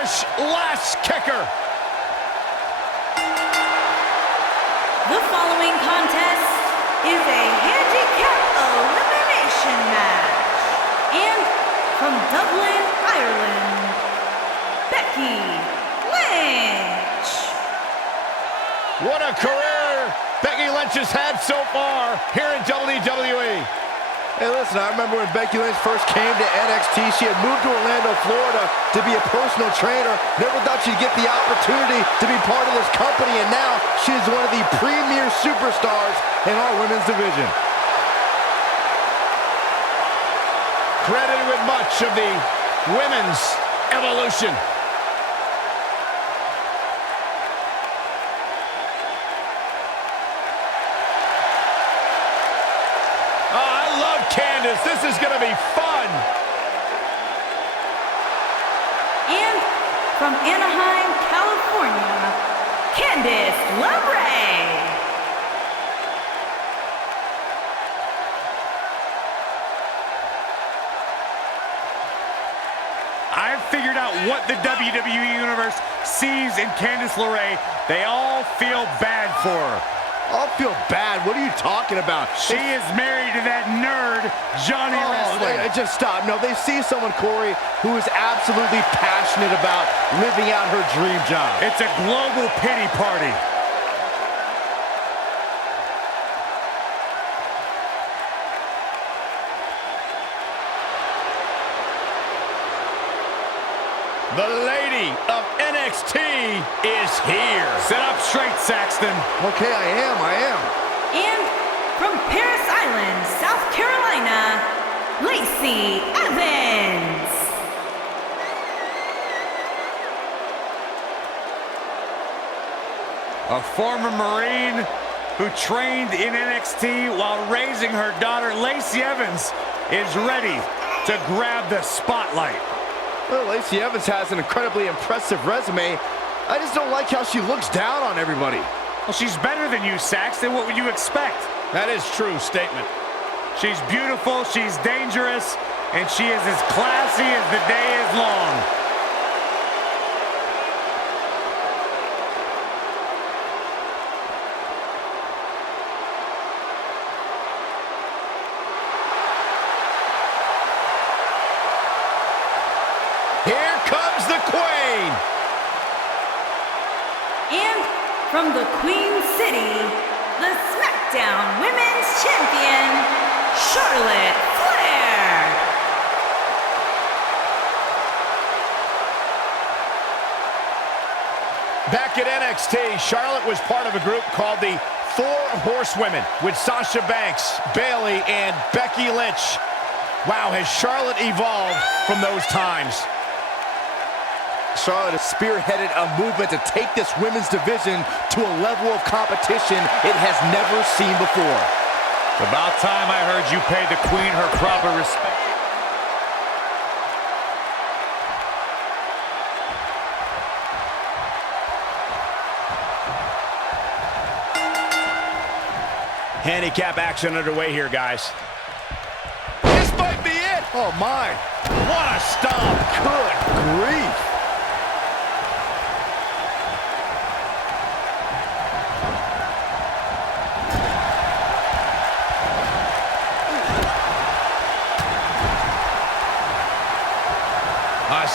Irish lass kicker. The following contest is a handicap elimination match. And from Dublin, Ireland, Becky Lynch. What a career Becky Lynch has had so far here in WWE. Hey, listen, I remember when Becky Lynch first came to NXT, she had moved to Orlando, Florida to be a personal trainer. Never thought she'd get the opportunity to be part of this company, and now she is one of the premier superstars in our women's division. Credited with much of the women's evolution. Candice, this is going to be fun. And from Anaheim, California, Candice Lerae. I've figured out what the WWE Universe sees in Candice Lerae. They all feel bad for her. I'll feel bad. What are you talking about? She is married to that nerd, Johnny Wrestling. Just stop. No, they see someone, Corey, who is absolutely passionate about living out her dream job. It's a global pity party. The lady of NXT is here. Sit up straight, Saxton. Okay, I am. And from Paris Island, South Carolina, Lacey Evans. A former Marine who trained in NXT while raising her daughter, Lacey Evans, is ready to grab the spotlight. Well, Lacey Evans has an incredibly impressive resume. I just don't like how she looks down on everybody. Well, she's better than you, Saxton. What would you expect? That is true statement. She's beautiful, she's dangerous, and she is as classy as the day is long. Here comes the Queen. And from the Queen City, the SmackDown Women's Champion, Charlotte Flair. Back at NXT, Charlotte was part of a group called the Four Horsewomen with Sasha Banks, Bayley, and Becky Lynch. Wow, has Charlotte evolved from those times? Charlotte has spearheaded a movement to take this women's division to a level of competition it has never seen before. It's about time I heard you pay the Queen her proper respect. Handicap action underway here, guys. This might be it. Oh, my. What a stomp. Good grief.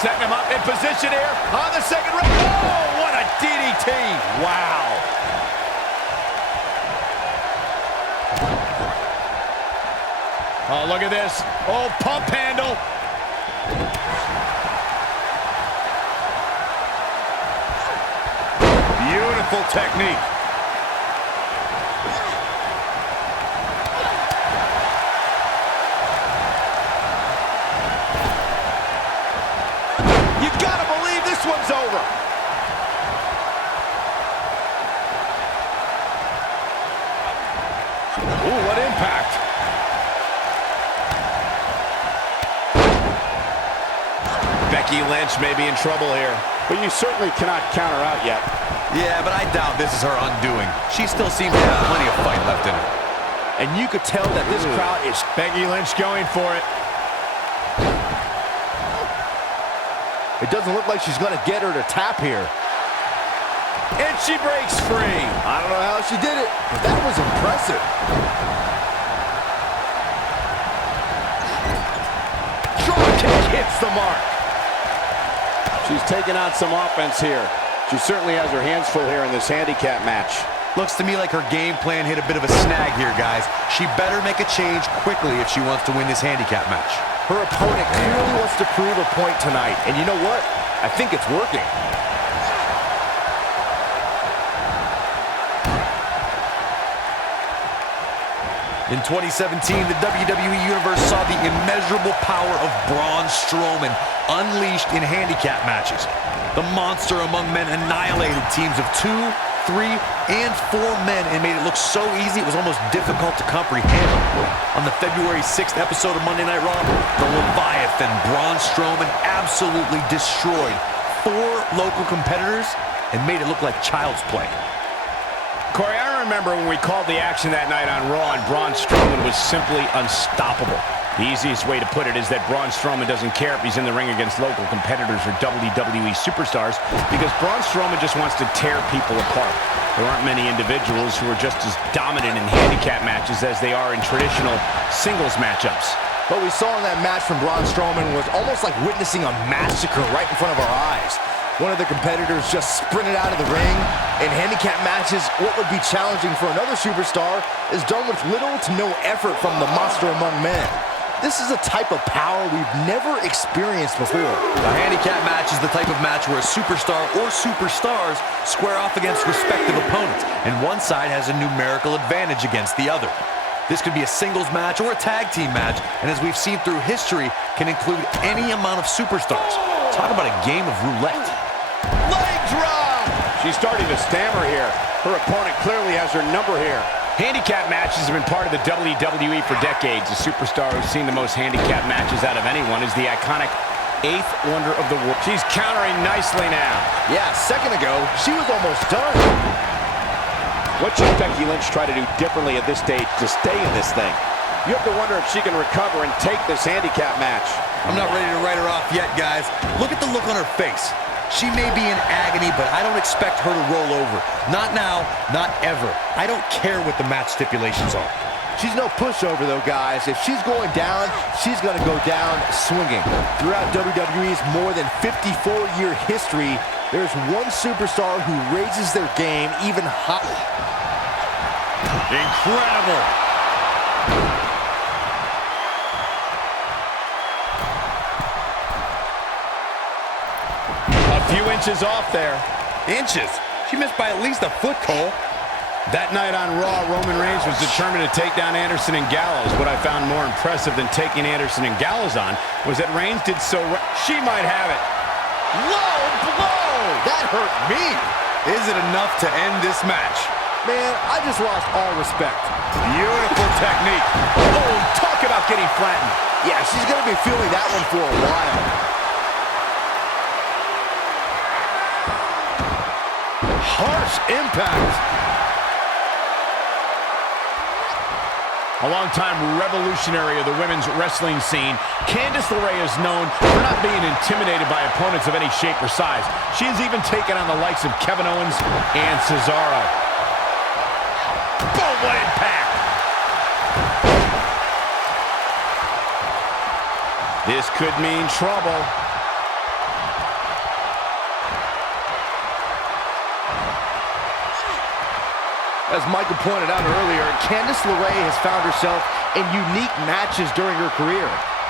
Setting him up in position here on the second rope. Oh, what a DDT. Wow. Oh, look at this. Oh, pump handle. Beautiful technique. One's over. Ooh, what impact. Becky Lynch may be in trouble here. But you certainly cannot count her out yet. Yeah, but I doubt this is her undoing. She still seems to have plenty of fight left in her. And you could tell that this crowd is... Becky Lynch going for it. It doesn't look like she's gonna get her to tap here. And she breaks free. I don't know how she did it, but that was impressive. Drop kick hits the mark. She's taking on some offense here. She certainly has her hands full here in this handicap match. Looks to me like her game plan hit a bit of a snag here, guys. She better make a change quickly if she wants to win this handicap match. Her opponent clearly wants to prove a point tonight, and you know what? I think it's working. In 2017, the WWE Universe saw the immeasurable power of Braun Strowman unleashed in handicap matches. The monster among men annihilated teams of 2, 3, and 4 men and made it look so easy it was almost difficult to comprehend. On the February 6th episode of Monday Night Raw, the Leviathan Braun Strowman absolutely destroyed 4 local competitors and made it look like child's play. Corey, I remember when we called the action that night on Raw and Braun Strowman was simply unstoppable. The easiest way to put it is that Braun Strowman doesn't care if he's in the ring against local competitors or WWE superstars because Braun Strowman just wants to tear people apart. There aren't many individuals who are just as dominant in handicap matches as they are in traditional singles matchups. What we saw in that match from Braun Strowman was almost like witnessing a massacre right in front of our eyes. One of the competitors just sprinted out of the ring. In handicap matches, what would be challenging for another superstar is done with little to no effort from the monster among men. This is a type of power we've never experienced before. A handicap match is the type of match where a superstar or superstars square off against respective opponents, and one side has a numerical advantage against the other. This could be a singles match or a tag team match, and as we've seen through history, can include any amount of superstars. Talk about a game of roulette. Leg drop! She's starting to stammer here. Her opponent clearly has her number here. Handicap matches have been part of the WWE for decades. The superstar who's seen the most handicap matches out of anyone is the iconic 8th Wonder of the World. She's countering nicely now. Yeah, a second ago, she was almost done. What should Becky Lynch try to do differently at this stage to stay in this thing? You have to wonder if she can recover and take this handicap match. I'm not ready to write her off yet, guys. Look at the look on her face. She may be in agony, but I don't expect her to roll over. Not now, not ever. I don't care what the match stipulations are. She's no pushover, though, guys. If she's going down, she's going to go down swinging. Throughout WWE's more than 54-year history, there's one superstar who raises their game even higher. Incredible. Few inches off there. Inches? She missed by at least a foot, Cole. That night on Raw, Roman Reigns was determined to take down Anderson and Gallows. What I found more impressive than taking Anderson and Gallows on was that Reigns did so she might have it. Low blow! That hurt me. Is it enough to end this match? Man, I just lost all respect. Beautiful technique. Oh, talk about getting flattened. Yeah, she's going to be feeling that one for a while. Harsh impact. A long-time revolutionary of the women's wrestling scene, Candice Lerae is known for not being intimidated by opponents of any shape or size. She has even taken on the likes of Kevin Owens and Cesaro. Boom, what impact! This could mean trouble. As Michael pointed out earlier, Candice Lerae has found herself in unique matches during her career.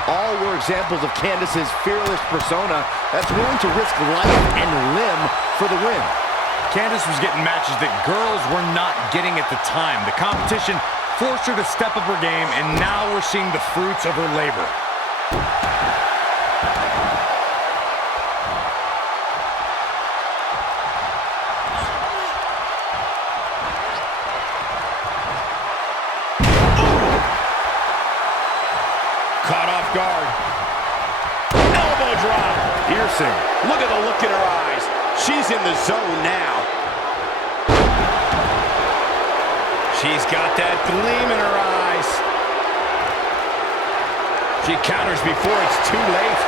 All were examples of Candice's fearless persona that's willing to risk life and limb for the win. Candice was getting matches that girls were not getting at the time. The competition forced her to step up her game, and now we're seeing the fruits of her labor. Caught off guard. Elbow drop. Piercing. Look at the look in her eyes. She's in the zone now. She's got that gleam in her eyes. She counters before it's too late.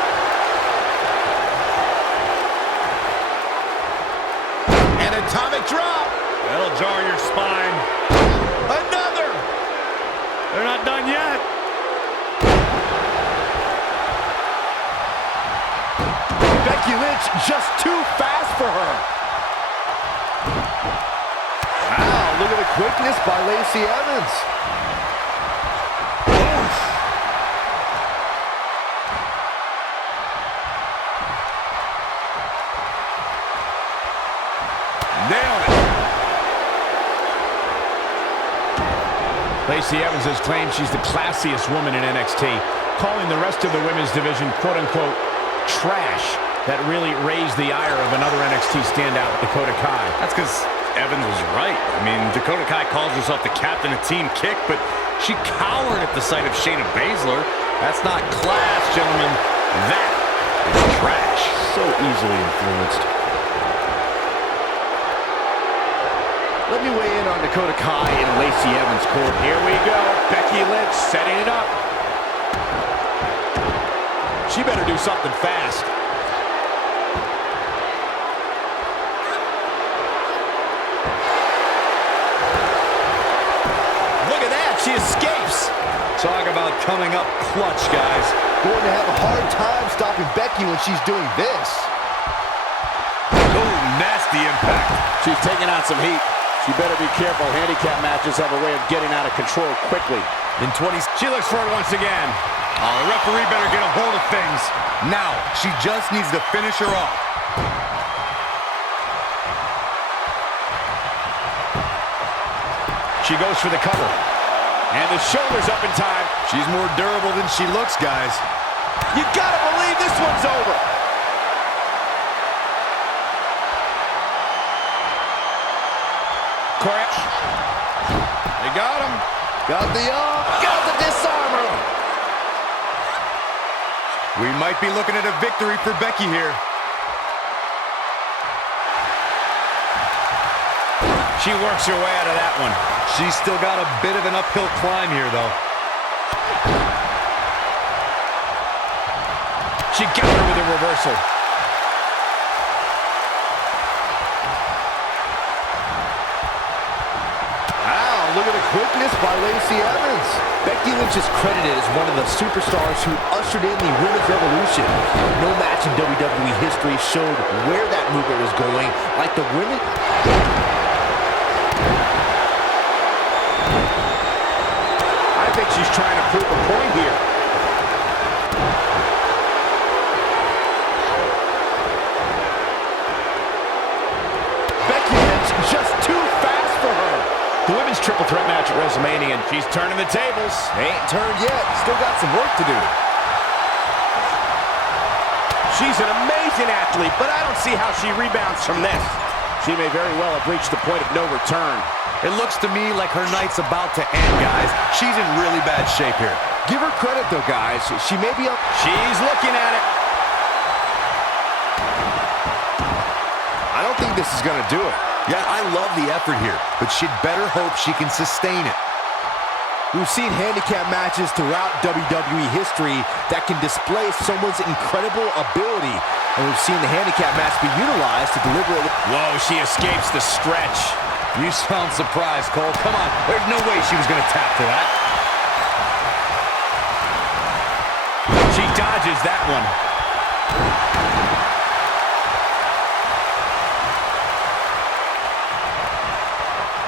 And atomic drop. That'll jar your spine. Another. They're not done yet. Becky Lynch just too fast for her. Wow, look at the quickness by Lacey Evans. Nailed it. Lacey Evans has claimed she's the classiest woman in NXT, calling the rest of the women's division, quote-unquote, trash. That really raised the ire of another NXT standout, Dakota Kai. That's because Evans was right. I mean, Dakota Kai calls herself the captain of Team Kick, but she cowered at the sight of Shayna Baszler. That's not class, gentlemen. That is trash. So easily influenced. Let me weigh in on Dakota Kai and Lacey Evans' court. Here we go. Becky Lynch setting it up. She better do something fast. Look at that. She escapes. Talk about coming up clutch, guys. Going to have a hard time stopping Becky when she's doing this. Oh, nasty impact. She's taking on some heat. She better be careful. Handicap matches have a way of getting out of control quickly. In 20... She looks for it once again. Oh, the referee better get a hold of things. Now, she just needs to finish her off. She goes for the cover. And the shoulder's up in time. She's more durable than she looks, guys. You gotta believe this one's over. Correct. They got him. Got the got the disarmer. We might be looking at a victory for Becky here. She works her way out of that one. She's still got a bit of an uphill climb here, though. She got her with a reversal. Look at the quickness by Lacey Evans. Becky Lynch is credited as one of the superstars who ushered in the Women's Revolution. No match in WWE history showed where that movement was going like the women. I think she's trying to prove a point here. Becky Lynch just too fast for her. The women's triple threat match at WrestleMania, and she's turning the tables. They ain't turned yet. Still got some work to do. She's an amazing athlete, but I don't see how she rebounds from this. She may very well have reached the point of no return. It looks to me like her night's about to end, guys. She's in really bad shape here. Give her credit, though, guys. She may be up. She's looking at it. I don't think this is going to do it. Yeah, I love the effort here, but she'd better hope she can sustain it. We've seen handicap matches throughout WWE history that can display someone's incredible ability. And we've seen the handicap match be utilized to deliver it. Whoa, she escapes the stretch. You sound surprised, Cole. Come on, there's no way she was going to tap to that. She dodges that one.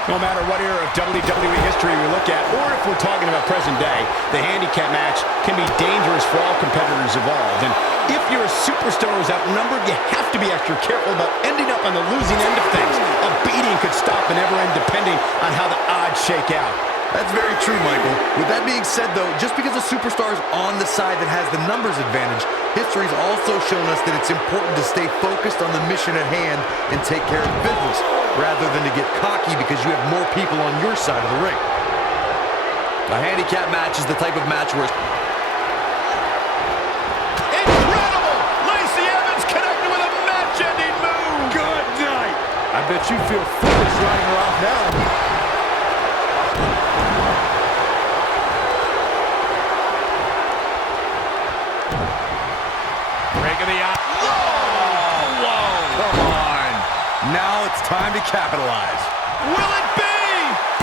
No matter what era of WWE history we look at, or if we're talking about present day, the handicap match can be dangerous for all competitors involved. And if you're a superstar who's outnumbered, you have to be extra careful about ending up on the losing end of things. A beating could stop and never end depending on how the odds shake out. That's very true, Michael. With that being said, though, just because a superstar is on the side that has the numbers advantage, history's also shown us that it's important to stay focused on the mission at hand and take care of business, rather than to get cocky because you have more people on your side of the ring. A handicap match is the type of match where... Incredible! Lacey Evans connected with a match-ending move! Good night! I bet you feel foolish writing her off now. Break of the eye. Come on! Now now it's time to capitalize. Will it be?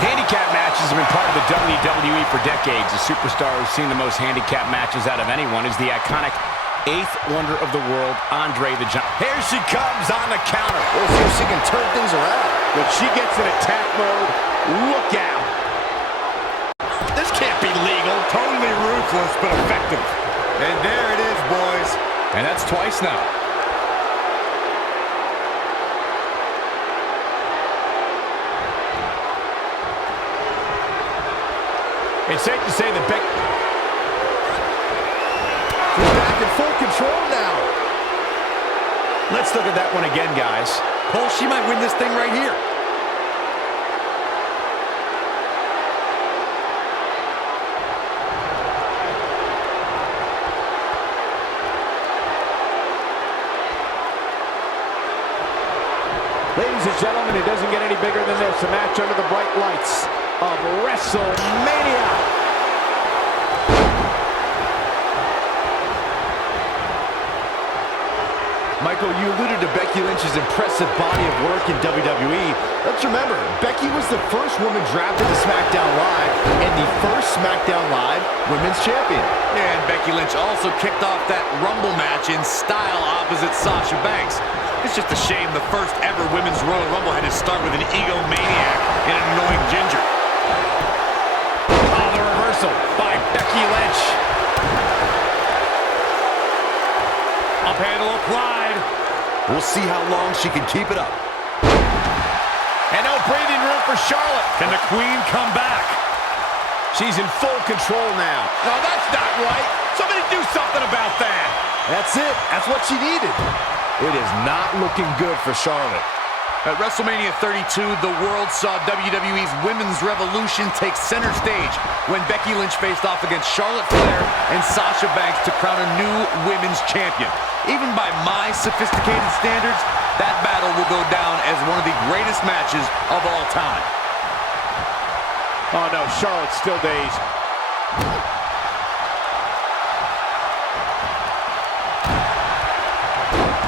Handicap matches have been part of the WWE for decades. The superstar who's seen the most handicap matches out of anyone is the iconic eighth wonder of the world, Andre the Giant. Here she comes on the counter. We'll see if she can turn things around. When she gets in attack mode, look out. This can't be legal. Totally ruthless, but effective. And there it is, boys. And that's twice now. It's safe to say that Becky... She's back in full control now. Let's look at that one again, guys. Cole, she might win this thing right here. Ladies and gentlemen, it doesn't get any bigger than this. A match under the bright lights of WrestleMania. Michael, you alluded to Becky Lynch's impressive body of work in WWE. Let's remember, Becky was the first woman drafted to SmackDown Live and the first SmackDown Live Women's Champion. And Becky Lynch also kicked off that Rumble match in style opposite Sasha Banks. It's just a shame the first ever Women's Royal Rumble had to start with an egomaniac and an annoying ginger. Oh, the reversal by Becky Lynch. Up handle applied. We'll see how long she can keep it up. And no breathing room for Charlotte. Can the Queen come back? She's in full control now. No, that's not right. Somebody do something about that. That's it. That's what she needed. It is not looking good for Charlotte. At WrestleMania 32, the world saw WWE's Women's Revolution take center stage when Becky Lynch faced off against Charlotte Flair and Sasha Banks to crown a new women's champion. Even by my sophisticated standards, that battle will go down as one of the greatest matches of all time. Oh no, Charlotte's still dazed.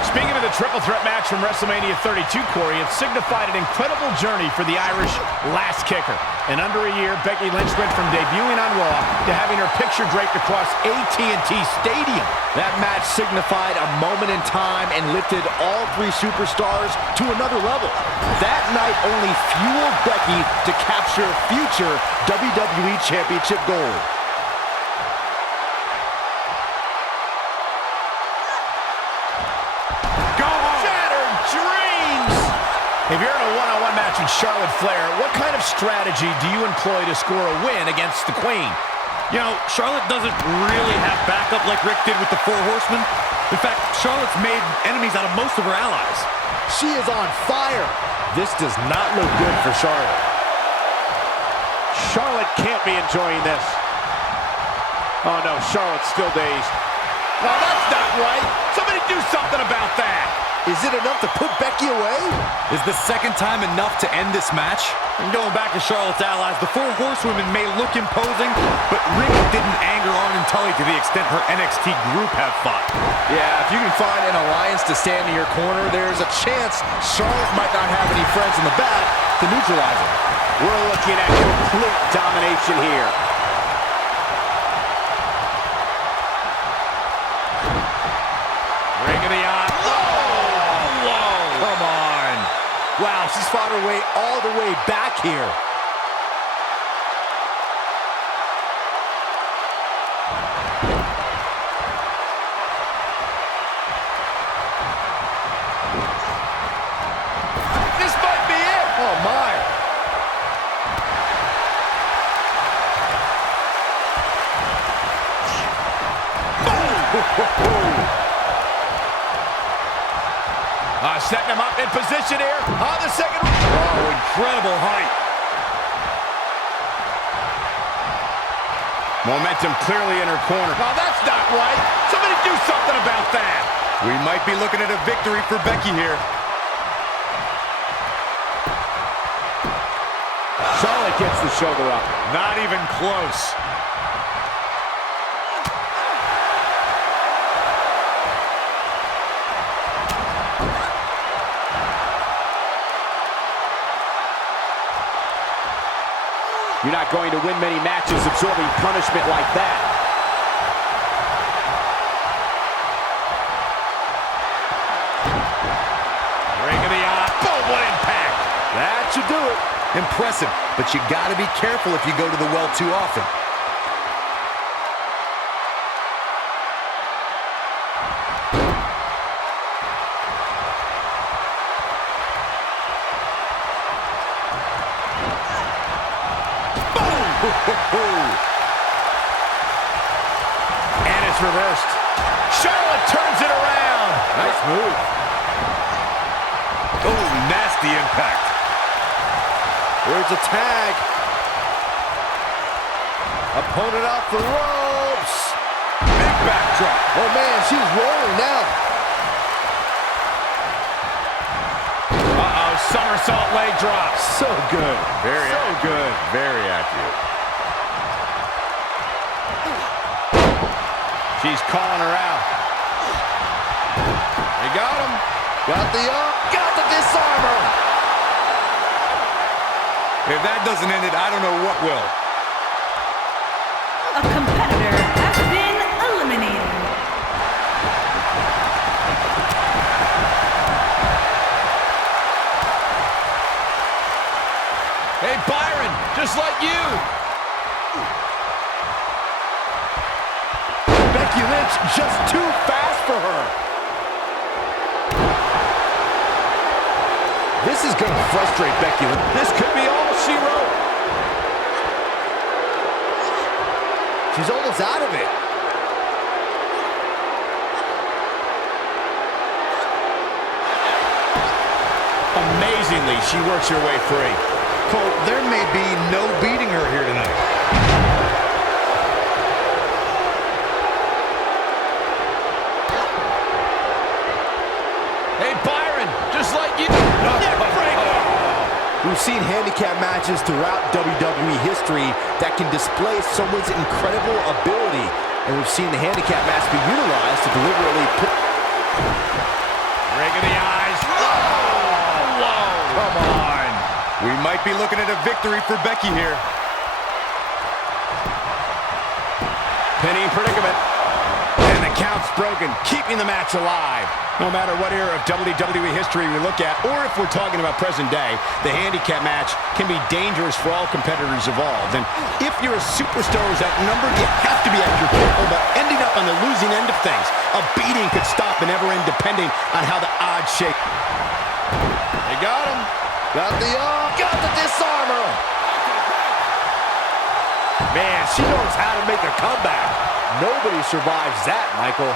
Speaking of the triple threat match from WrestleMania 32, Corey, it signified an incredible journey for the Irish last kicker. In under a year, Becky Lynch went from debuting on Raw to having her picture draped across AT&T Stadium. That match signified a moment in time and lifted all three superstars to another level. That night only fueled Becky to capture future WWE Championship gold. If you're in a one-on-one match with Charlotte Flair, what kind of strategy do you employ to score a win against the Queen? You know, Charlotte doesn't really have backup like Rick did with the Four Horsemen. In fact, Charlotte's made enemies out of most of her allies. She is on fire. This does not look good for Charlotte. Charlotte can't be enjoying this. Oh no, Charlotte's still dazed. No, that's not right. Somebody do something about that. Is it enough to put Becky away? Is the second time enough to end this match? And going back to Charlotte's allies, the Four Horsewomen may look imposing, but Rick didn't anger Arn and Tully to the extent her NXT group have fought. Yeah, if you can find an alliance to stand in your corner, there's a chance Charlotte might not have any friends in the back to neutralize her. We're looking at complete domination here. Ring of the eye. Come on. Wow, she's fought her way all the way back here. This might be it. Oh, my. Setting him up in position here on the second. Oh, incredible height. Momentum clearly in her corner. Oh, that's not right. Somebody do something about that. We might be looking at a victory for Becky here. Charlotte gets the shoulder up. Not even close. You're not going to win many matches absorbing punishment like that. Ring of the eye. Boom, what impact. That should do it. Impressive, but you got to be careful if you go to the well too often. And it's reversed. Charlotte turns it around. Nice move. Oh, nasty impact. There's a tag. Opponent off the ropes. Big backdrop. Oh, man, she's rolling now. Uh-oh, somersault leg drop. So good. Very so accurate. good. Very accurate. She's calling her out. They got him. Got the up. Got the disarmer. If that doesn't end it, I don't know what will. A competitor has been eliminated. Hey, Byron, just like you. Becky Lynch just too fast for her. This is going to frustrate Becky Lynch. This could be all she wrote. She's almost out of it. Amazingly, she works her way free. Cole, there may be no beating her here tonight. Hey, Byron, just like you. We've seen handicap matches throughout WWE history that can display someone's incredible ability. And we've seen the handicap match be utilized to deliberately put... Ring of the eyes. Whoa! Whoa! Come on. We might be looking at a victory for Becky here. Pinning predicament. And the count's broken, keeping the match alive. No matter what era of WWE history we look at, or if we're talking about present day, the handicap match can be dangerous for all competitors involved. And if you're a superstar who's outnumbered, you have to be extra careful about ending up on the losing end of things. A beating could stop and never end depending on how the odds shake. They got him. Got the up. Got the disarmer. Man, she knows how to make a comeback. Nobody survives that, Michael.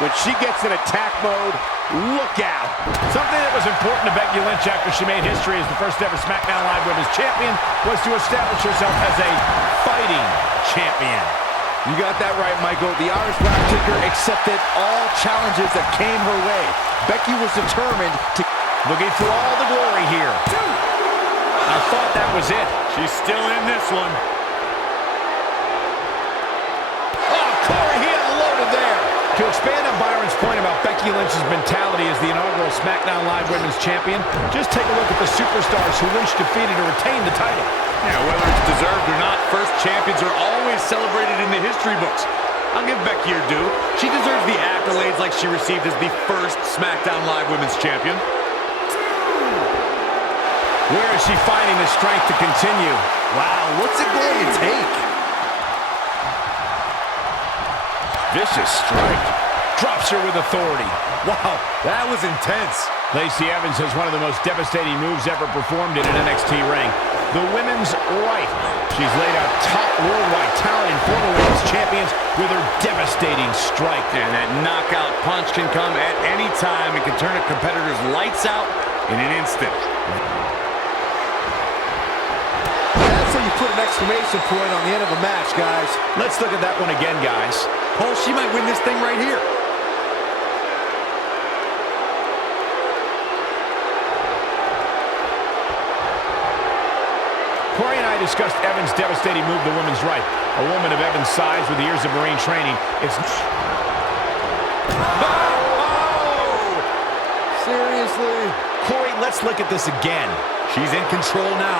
When she gets in attack mode, look out. Something that was important to Becky Lynch after she made history as the first ever SmackDown Live Women's Champion was to establish herself as a fighting champion. You got that right, Michael. The Irish Black Kicker accepted all challenges that came her way. Becky was determined to... Looking for all the glory here. I thought that was it. She's still in this one. Oh, Corey, he unloaded there. To expand on Byron's point about Becky Lynch's mentality as the inaugural SmackDown Live Women's Champion, just take a look at the superstars who Lynch defeated to retain the title. Yeah, whether it's deserved or not, first champions are always celebrated in the history books. I'll give Becky her due. She deserves the accolades like she received as the first SmackDown Live Women's Champion. Where is she finding the strength to continue? Wow, what's it going to take? Vicious strike. Drops her with authority. Wow, that was intense. Lacey Evans has one of the most devastating moves ever performed in an NXT ring. The women's right. She's laid out top worldwide talent and former women's champions with her devastating strike. And that knockout punch can come at any time and can turn a competitor's lights out in an instant. That's how you put an exclamation point on the end of a match, guys. Let's look at that one again, guys. Oh, she might win this thing right here. Corey and I discussed Evans' devastating move, the women's right. A woman of Evans' size with years of Marine training. It's... Seriously? Corey, let's look at this again. She's in control now.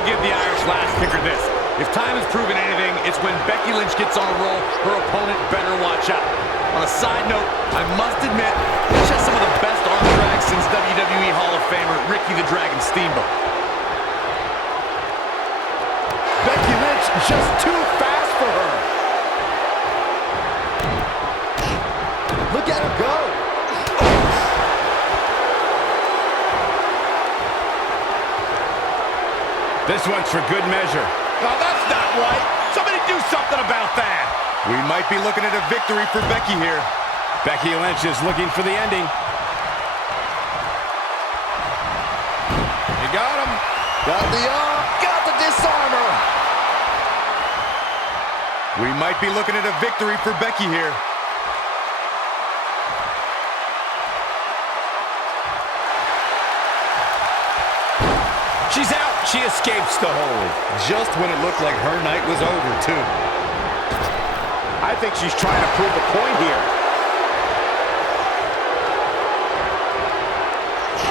I'll give the Irish last kicker this. If time has proven anything, it's when Becky Lynch gets on a roll, her opponent better watch out. On a side note, I must admit, Lynch has some of the best arm drags since WWE Hall of Famer Ricky the Dragon Steamboat. Becky Lynch just too fast for her. Look at her go. This one's for good measure. Oh, that's not right. Somebody do something about that. We might be looking at a victory for Becky here. Becky Lynch is looking for the ending. You got him. Got the arm. Got the disarmer. We might be looking at a victory for Becky here. She's out. She escapes the hold. Just when it looked like her night was over, too. I think she's trying to prove a point here.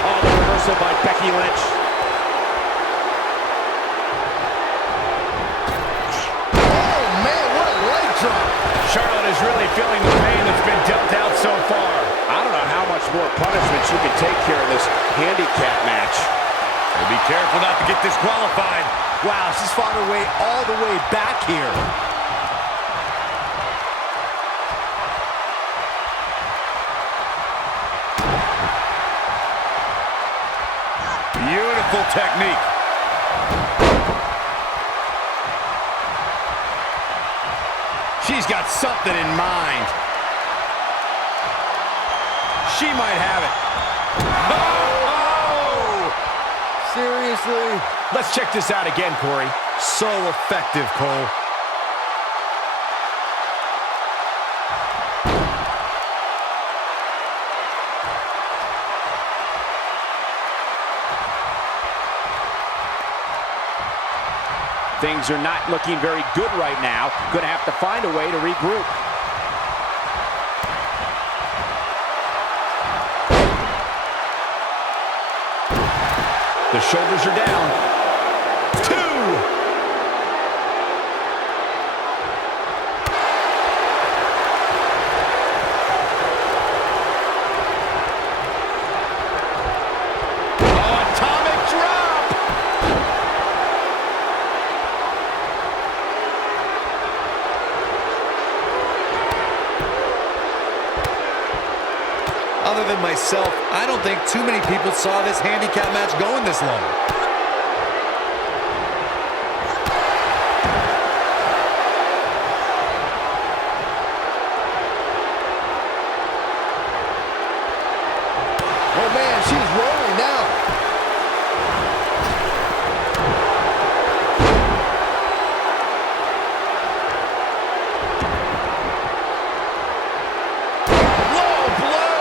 Oh, the reversal by Becky Lynch. Oh, man, what a leg drop. Charlotte is really feeling the pain that's been dealt out so far. I don't know how much more punishment she can take here in this handicap match. So be careful not to get disqualified. Wow, she's fought her way all the way back here. Beautiful technique. She's got something in mind. She might have it. Oh! Seriously? Let's check this out again, Corey. So effective, Cole. Things are not looking very good right now. Gonna have to find a way to regroup. The shoulders are down. 2! Oh, atomic drop! Other than myself, I don't think too many people saw this handicap match going this long. Oh, man, she's rolling now. Low blow!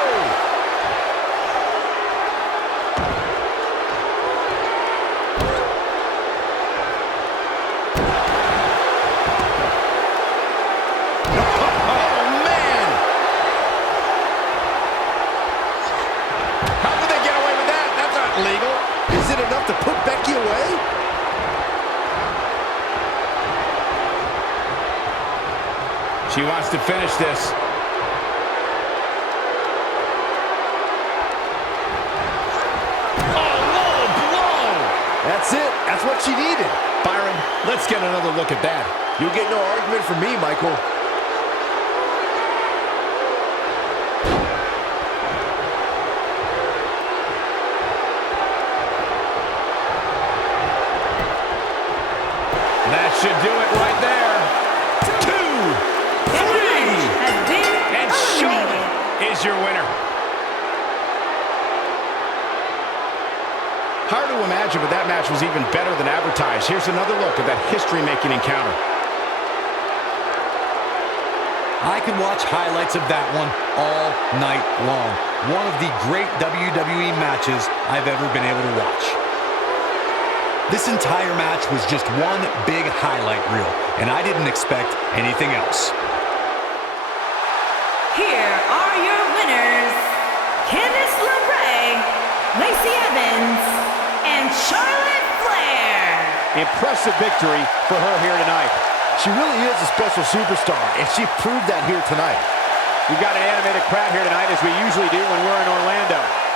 Oh, man! How did they get away with that? That's not legal. Is it enough to put Becky away? She wants to finish this. Oh, low blow! That's it. That's what she needed. Byron, let's get another look at that. You'll get no argument from me, Michael. That should do it right there. 2, 3, Has been and Charlotte eliminated. is your winner. Hard to imagine, but that match was even better than advertised. Here's another look at that history-making encounter. I could watch highlights of that one all night long. One of the great WWE matches I've ever been able to watch. This entire match was just one big highlight reel, and I didn't expect anything else. Here are your winners, Candice LeRae, Lacey Evans, and Charlotte Flair. Impressive victory for her here tonight. She really is a special superstar, and she proved that here tonight. We've got an animated crowd here tonight, as we usually do when we're in Orlando.